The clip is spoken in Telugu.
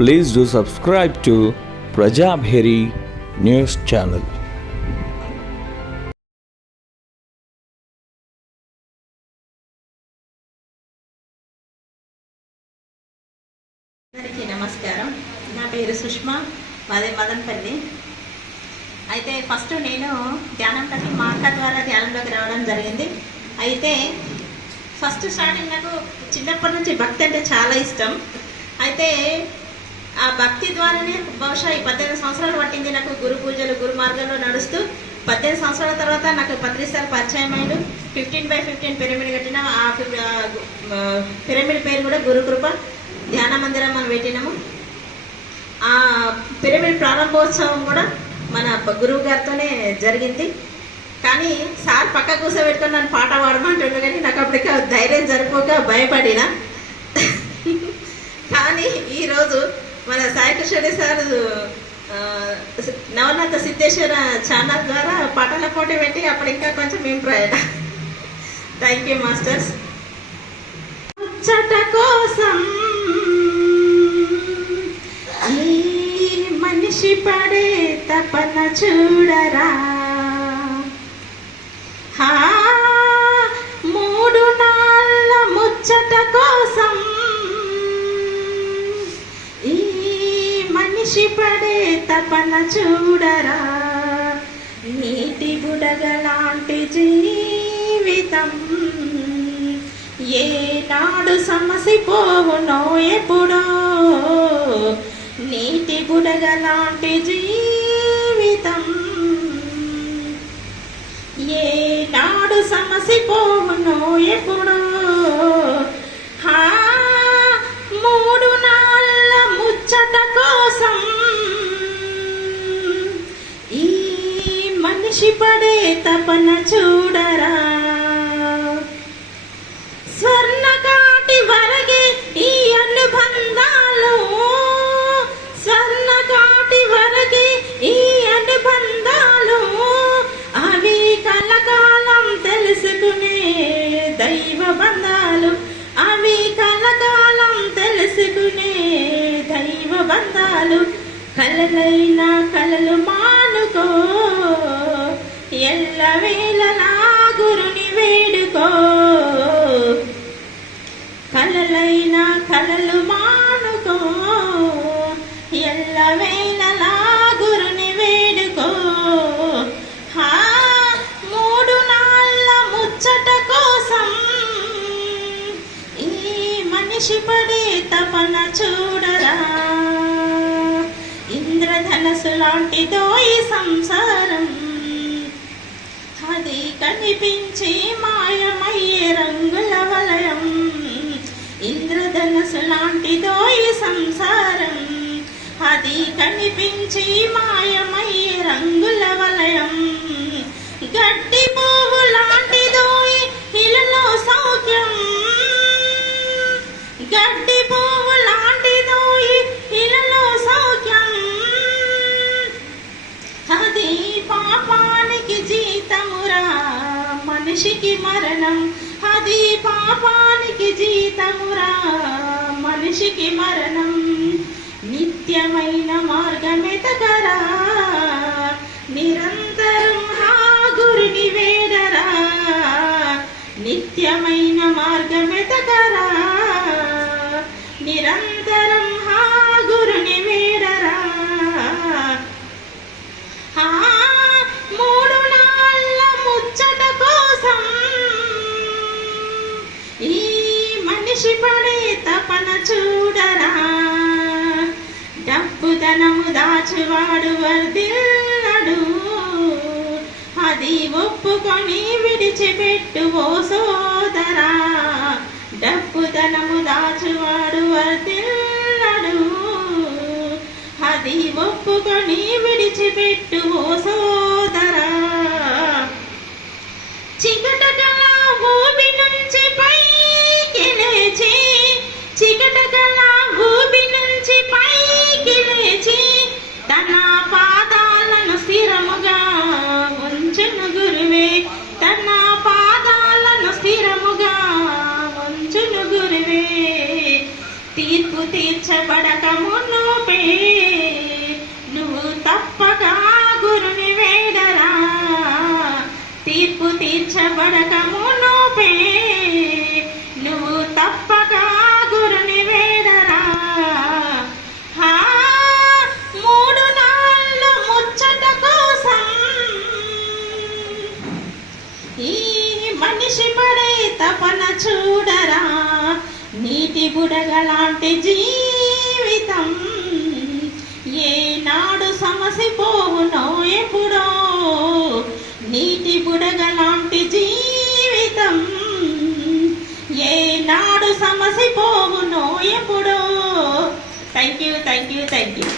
Please do subscribe to Prajabheri News Channel. అందరికీ నమస్కారం. నా పేరు సుష్మా మాదే మదనపల్లి. అయితే ఫస్ట్ నేను ధ్యానంలోకి మా అక్క ద్వారా ధ్యానంలోకి రావడం జరిగింది. అయితే ఫస్ట్ స్టార్టింగ్ నాకు చిన్నప్పటి నుంచి భక్తి అంటే చాలా ఇష్టం. అయితే ఆ భక్తి ద్వారానే బహుశా ఈ పద్దెనిమిది సంవత్సరాలు పట్టింది. నాకు గురు పూజలు గురు మార్గంలో నడుస్తూ పద్దెనిమిది సంవత్సరాల తర్వాత నాకు పత్రిసార్ పరిచయం అయ్యాడు ఫిఫ్టీన్ బై ఫిఫ్టీన్ పిరమిడ్ కట్టిన. ఆ పిరమిడ్ పేరు కూడా గురుకృప ధ్యాన మందిరం మనం పెట్టినాము. ఆ పిరమిడ్ ప్రారంభోత్సవం కూడా మన గురువు గారితోనే జరిగింది. కానీ సార్ పక్క కూర్చోబెట్టుకొని నన్ను పాట పాడమంటుండే కానీ నాకు అప్పటికి ధైర్యం జరుపుకోక భయపడిన. కానీ ఈరోజు మన సాయికృష్ణుడి సార్ నవనాథ సిద్ధేశ్వర ఛానల్ ద్వారా పాటల పోటీ పెట్టి అప్పుడు ఇంకా కొంచెం ఇంప్రూవ్ థ్యాంక్ యూ మాస్టర్స్ చట కోసం మనిషి పడే తపన చూడరా. పడే తపన చూడరా. నీటి బుడగలాంటి జీవితం. ఏనాడు సమసిపోవునో ఎప్పుడో. నీటి బుడగలాంటి జీవితం. ఏనాడు సమసిపోవునో ఎప్పుడో. హా కలలు కలలైన కలలు మానుకో. ఎల్లవేళలా గురుని వేడుకో. కలలైన కలలు మానుకో. ఎల్లవేళలా ధనసు లాంటిదో ఈ సంసారం. అది కనిపించి మాయమయ్యే రంగుల వలయం. ఇంద్రధనసు లాంటిదో ఈ సంసారం. అది కనిపించి మాయమయ్యే రంగుల వలయం. గడ్డి పువ్వు లాంటిదో ఈ ఇలలో సౌఖ్యం. మనిషికి మరణం అది పాపానికి జీతమురా. మనిషికి మరణం నిత్యమైన మార్గమెతకరా నిరంతరం హా గురిని వేడరా. నిత్యమైన మార్గమెతకరా నిరంతరం మనిషి పడే తపన చూడరా. డబ్బుదనము దాచువాడు వర్దిల్లడు అది ఒప్పుకొని విడిచిపెట్టు ఓ సోదరా. డబ్బుదనము దాచువాడు వర్దిల్లడు అది ఒప్పుకొని విడిచిపెట్టు ఓ సోదరా. తీర్చబడకము నోపే నువ్వు తప్పగా గురుని వేడరా హా, మూడు నాళ్ళు ముచ్చట కోసం ఈ మనిషి పడే తపన చూడరా. నీటి బుడగలాంటి జీవితం. ఏనాడు సమసిపోవునో ఎప్పుడో. నీటి ఎప్పుడు? Thank you thank you thank you